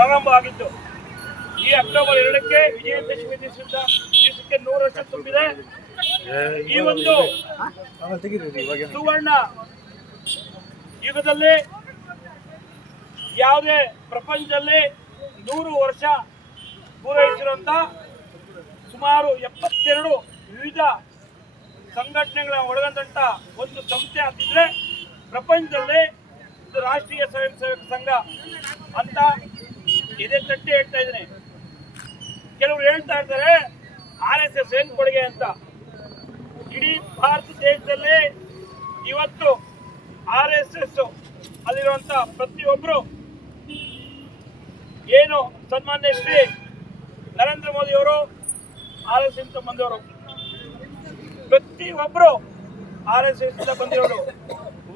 ಪ್ರಾರಂಭ ಆಗಿದ್ದು. ಈ ಅಕ್ಟೋಬರ್ 2ಕ್ಕೆ ವಿಜಯದಶಮಿ ದಿವಸಕ್ಕೆ 100 ವರ್ಷ ತುಂಬಿದೆ. ಈ ಒಂದು ಸುವರ್ಣ ಯುಗದಲ್ಲಿ ಯಾವುದೇ ಪ್ರಪಂಚದಲ್ಲಿ 100 ವರ್ಷ ಪೂರೈಸಿರುವಂತ ಸುಮಾರು 72 ವಿವಿಧ ಸಂಘಟನೆಗಳನ್ನ ಒಳಗೊಂಡಂತ ಒಂದು ಸಂಸ್ಥೆ ಅಂತಿದ್ರೆ ಪ್ರಪಂಚದಲ್ಲಿ ಇದು ರಾಷ್ಟ್ರೀಯ ಸ್ವಯಂ ಸೇವಕ ಸಂಘ ಅಂತ ಇದೇ ತಟ್ಟಿ ಹೇಳ್ತಾ ಇದ್ದೀನಿ. ಕೆಲವರು ಹೇಳ್ತಾ ಇರ್ತಾರೆ RSS ಏನ್ ಕೊಡುಗೆ ಅಂತ. ಇಡೀ ಭಾರತ ದೇಶದಲ್ಲಿ ಇವತ್ತು RSS ಅಲ್ಲಿರುವಂತ ಪ್ರತಿಯೊಬ್ಬರು ಏನು ಸನ್ಮಾನ್ಯ ಶ್ರೀ ನರೇಂದ್ರ ಮೋದಿ ಅವರು RSS ಇಂದ ಬಂದವರು, ಪ್ರತಿಯೊಬ್ಬರು RSS ಇಂದ ಬಂದಿರೋರು.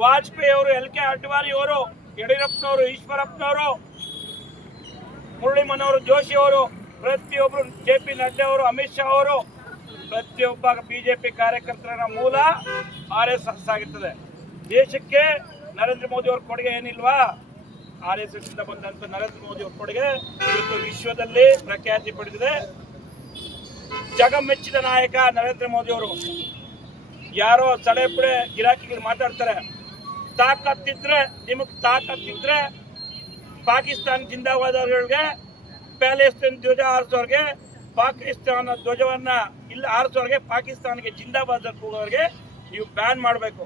ವಾಜಪೇಯಿ ಅವರು, LK ಅಡ್ವಾಣಿ ಅವರು, ಯಡಿಯೂರಪ್ಪನವರು, ಈಶ್ವರಪ್ಪನವರು, ಮುರಳಿ ಮನೋಹರ್ ಜೋಶಿ ಅವರು, ಪ್ರತಿಯೊಬ್ಬರು JP ನಡ್ಡಾ ಅವರು, ಅಮಿತ್ ಶಾ ಅವರು, ಪ್ರತಿಯೊಬ್ಬ ಬಿಜೆಪಿ ಕಾರ್ಯಕರ್ತರ ಮೂಲ RSS ಆಗಿರ್ತದೆ. ದೇಶಕ್ಕೆ ನರೇಂದ್ರ ಮೋದಿ ಅವ್ರ ಕೊಡುಗೆ ಏನಿಲ್ವಾ? RSS ಇಂದ ಬಂದಂತ ನರೇಂದ್ರ ಮೋದಿ ಅವ್ರ ಕೊಡುಗೆ ಇವತ್ತು ವಿಶ್ವದಲ್ಲಿ ಪ್ರಖ್ಯಾತಿ ಪಡೆದಿದೆ. ಜಗಮೆಚ್ಚಿದ ನಾಯಕ ನರೇಂದ್ರ ಮೋದಿ ಅವರು. ಯಾರೋ ಸಡೆ ಪುಡೆ ಗಿರಾಕಿಗಳು ಮಾತಾಡ್ತಾರೆ, ತಾಕತ್ತಿದ್ರೆ ನಿಮಗ್ ತಾಕತ್ತಿದ್ರೆ ಪಾಕಿಸ್ತಾನ ಜಿಂದಾಬಾದವ್ರಿಗೆ, ಪ್ಯಾಲೆಸ್ತೈನ್ ಧ್ವಜ ಹಾರಿಸೋರ್ಗೆ, ಪಾಕಿಸ್ತಾನ ಧ್ವಜವನ್ನ ಇಲ್ಲ ಹಾರಿಸೋರ್ಗೆ, ಪಾಕಿಸ್ತಾನಿಗೆ ಜಿಂದಾಬಾದ್ ಹೋಗೋರ್ಗೆ ನೀವು ಬ್ಯಾನ್ ಮಾಡಬೇಕು.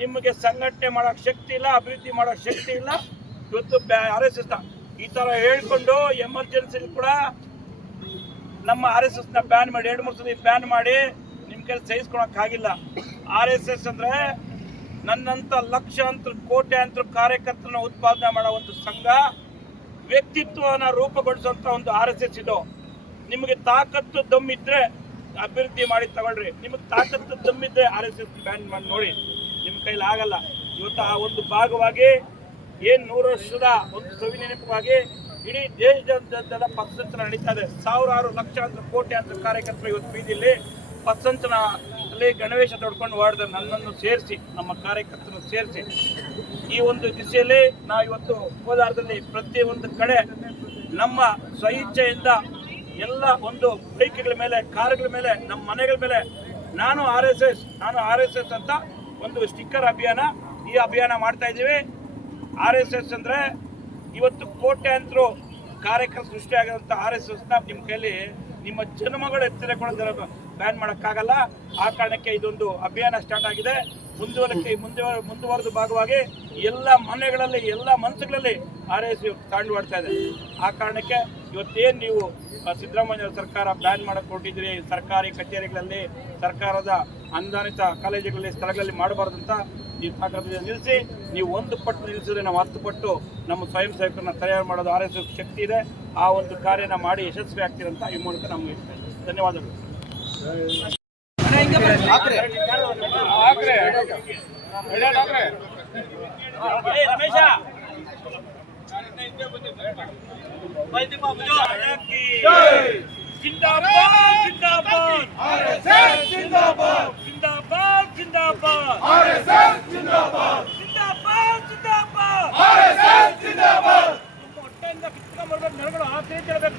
ನಿಮಗೆ ಸಂಘಟನೆ ಮಾಡೋಕೆ ಶಕ್ತಿ ಇಲ್ಲ, ಅಭಿವೃದ್ಧಿ ಮಾಡೋಕೆ ಶಕ್ತಿ ಇಲ್ಲ. ಇವತ್ತು RSS ಈ ತರ ಹೇಳ್ಕೊಂಡು ಎಮರ್ಜೆನ್ಸಿ ಕೂಡ ನಮ್ಮ RSS ನ ಬ್ಯಾನ್ ಮಾಡಿ 2-3 ಸಲ ಬ್ಯಾನ್ ಮಾಡಿ ನಿಮ್ ಕೈ ಸಹಿಸ್ಕೊಳಕ್ಕಾಗಿಲ್ಲ. RSS ಅಂದ್ರೆ ನನ್ನಂತ ಲಕ್ಷಾಂತರ ಕೋಟ್ಯಾಂತರ ಕಾರ್ಯಕರ್ತರನ್ನ ಉತ್ಪಾದನೆ ಮಾಡೋ ಒಂದು ಸಂಘ, ವ್ಯಕ್ತಿತ್ವನ ರೂಪುಗೊಳಿಸುವಂತ ಒಂದು RSS ಇದು. ನಿಮಗೆ ತಾಕತ್ತು ದಮ್ಮಿದ್ರೆ ಅಭಿವೃದ್ಧಿ ಮಾಡಿ ತಗೊಳ್ರಿ. ನಿಮಗೆ ತಾಕತ್ತು ದಮ್ಮಿದ್ರೆ RSS ಬ್ಯಾನ್ ಮಾಡಿ ನೋಡಿ, ನಿಮ್ಮ ಕೈಲಿ ಆಗಲ್ಲ. ಇವತ್ತು ಆ ಒಂದು ಭಾಗವಾಗಿ ಏನ್ 100 ವರ್ಷದ ಒಂದು ಸವಿನೆನಪವಾಗಿ ಇಡೀ ದೇಶದ ಪಥಸಂಚಲನ ನಡೀತಾ ಇದೆ. ಸಾವಿರಾರು ಲಕ್ಷಾಂತರ ಕೋಟ್ಯಾಂತರ ಕಾರ್ಯಕರ್ತರು ಇವತ್ತು ಬೀದಿಯಲ್ಲಿ ಪಥಸಂಚಲನ ಅಲ್ಲಿ ಗಣವೇಶ ತೊಡ್ಕೊಂಡು ಓಡಿದ ನನ್ನನ್ನು ಸೇರಿಸಿ, ನಮ್ಮ ಕಾರ್ಯಕರ್ತರನ್ನು ಸೇರಿಸಿ ಈ ಒಂದು ದಿಸೆಯಲ್ಲಿ ನಾವು ಇವತ್ತು ಕೋಲಾರದಲ್ಲಿ ಪ್ರತಿಯೊಂದು ಕಡೆ ನಮ್ಮ ಸ್ವಇಚ್ಛೆಯಿಂದ ಎಲ್ಲ ಒಂದು ಬೈಕ್ಗಳ ಮೇಲೆ, ಕಾರುಗಳ ಮೇಲೆ, ನಮ್ಮ ಮನೆಗಳ ಮೇಲೆ ನಾನು RSS ಅಂತ ಒಂದು ಸ್ಟಿಕ್ಕರ್ ಅಭಿಯಾನ, ಈ ಅಭಿಯಾನ ಮಾಡ್ತಾ ಇದ್ದೀವಿ. RSS ಅಂದ್ರೆ ಇವತ್ತು ಕೋಟ್ಯಾಂತರ ಕಾರ್ಯಕರ್ತರು ಸೃಷ್ಟಿಯಾಗಿರುವಂಥ RSSನ ನಿಮ್ಮ ಕೈಲಿ ನಿಮ್ಮ ಜನ್ಮಗಳು ಎತ್ತಿರ ಕೂಡ ಬ್ಯಾನ್ ಮಾಡೋಕ್ಕಾಗಲ್ಲ. ಆ ಕಾರಣಕ್ಕೆ ಇದೊಂದು ಅಭಿಯಾನ ಸ್ಟಾರ್ಟ್ ಆಗಿದೆ. ಮುಂದುವರೆದ ಭಾಗವಾಗಿ ಎಲ್ಲ ಮನೆಗಳಲ್ಲಿ, ಎಲ್ಲ ಮನಸ್ಸುಗಳಲ್ಲಿ RSS ತಾಂಡವಾಡ್ತಾ ಇದೆ. ಆ ಕಾರಣಕ್ಕೆ ಇವತ್ತೇನು ನೀವು ಸಿದ್ದರಾಮಯ್ಯ ಸರ್ಕಾರ ಬ್ಯಾನ್ ಮಾಡಕ್ಕೆ ಹೊರಟಿದ್ದೀರಿ, ಸರ್ಕಾರಿ ಕಚೇರಿಗಳಲ್ಲಿ, ಸರ್ಕಾರದ ಅನುದಾನಿತ ಕಾಲೇಜುಗಳಲ್ಲಿ, ಸ್ಥಳಗಳಲ್ಲಿ ಮಾಡಬಾರ್ದಂತ ನೀವು ತಾಕತ್ತಿದೆ ನಿಲ್ಲಿಸಿ. ನೀವು 1 ಪಟ್ಟು ನಿಲ್ಲಿಸಿದ್ರೆ ನಾವು 10 ಪಟ್ಟು ನಮ್ಮ ಸ್ವಯಂ ಸೇವಕರನ್ನ ತಯಾರು ಮಾಡೋದು RSS ಶಕ್ತಿ ಇದೆ. ಆ ಒಂದು ಕಾರ್ಯನ ಮಾಡಿ ಯಶಸ್ವಿ ಆಗ್ತೀರಂತ ಈ ಮೂಲಕ ನಮಗೆ ಧನ್ಯವಾದಗಳು.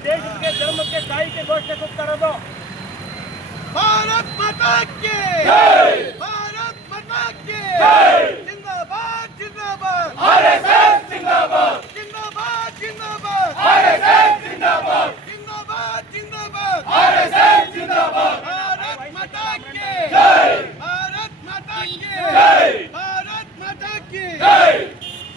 ದೇಶಕ್ಕೆ, ಧರ್ಮಕ್ಕೆ, ತಾಯಿಗೆ ಘೋಷಣೆ ಕೂಗ್ತಾ ಇರೋದು ಭಾರತ್ ಮಾತಾ ಕಿ ಜೈ, ಭಾರತ್ ಮಾತಾ ಕಿ ಜೈ, ಜಿಂದಾಬಾದ್ ಜಿಂದಾಬಾದ್, RSS ಜಿಂದಾಬಾದ್, ಜಿಂದಾಬಾದ್ ಜಿಂದಾಬಾದ್, RSS ಜಿಂದಾಬಾದ್, ಜಿಂದಾಬಾದ್ ಜಿಂದಾಬಾದ್, RSS ಜಿಂದಾಬಾದ್, ಭಾರತ್ ಮಾತಾ ಕಿ ಜೈ, ಭಾರತ್ ಮಾತಾ ಕಿ ಜೈ, ಭಾರತ್ ಮಾತಾ ಕಿ ಜೈ,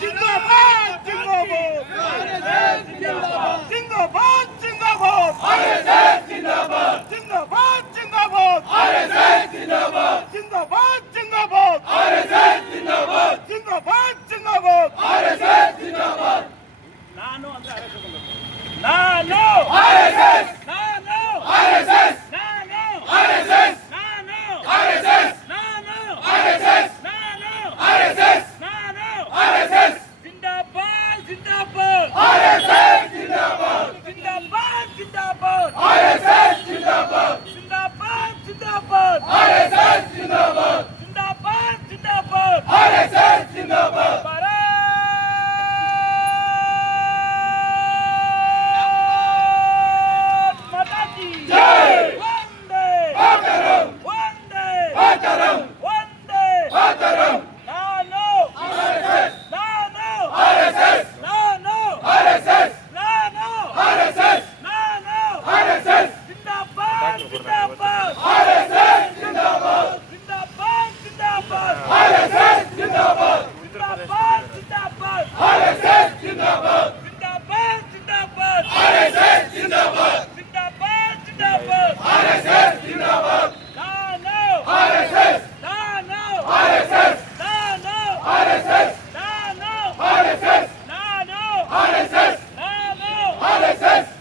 ಜಿಂದಾಬಾದ್ ಜಿಂದಾಬಾದ್, RSS ಜಿಂದಾಬಾದ್, ಜಿಂದಾಬಾದ್ ಜಿಂದಾಬಾದ್, RSS ಜಿಂದಾಬಾದ್, ಜಿಂದಾಬಾದ್ ಜಿಂದಾಬಾದ್, RSS ಜಿಂದಾಬಾದ್, ಜಿಂದಾಬಾದ್ ಜಿಂದಾಬಾದ್, RSS ಜಿಂದಾಬಾದ್, ಜಿಂದಾಬಾದ್ ಜಿಂದಾಬಾದ್, RSS ಜಿಂದಾಬಾದ್. ನಾನು ಅಂದ್ರೆ ನಾನು RSS, ನಾನು RSS, ನಾನು RSS, ನಾನು RSS, ನಾನು RSS, ನಾನು RSS, ನಾನು RSS, ಜಿಂದಾಬಾದ್ ಜಿಂದಾಬಾದ್, RSS ಜಿಂದಾಬಾದ್, ಜಿಂದಾಬಾದ್ ಜಿಂದಾಬಾದ್, RSS ಜಿಂದಾಬಾದ್, ಜಿಂದಾಬಾದ್ ಜಿಂದಾಬಾದ್, RSS ಜಿಂದಾಬಾದ್, ಜಿಂದಾಬಾದ್ ಜಿಂದಾಬಾದ್, RSS ಜಿಂದಾಬಾದ್.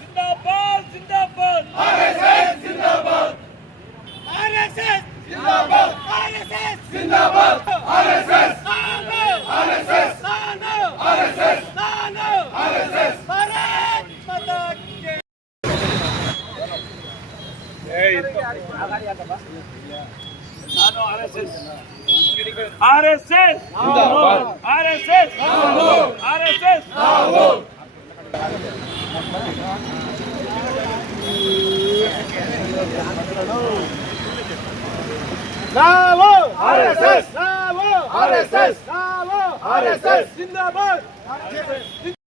ಜಿಂದಾಬಾದ್ ಜಿಂದಾಬಾದ್ RSS ನಾವು RSS ಜಿಂದಾಬಾದ್.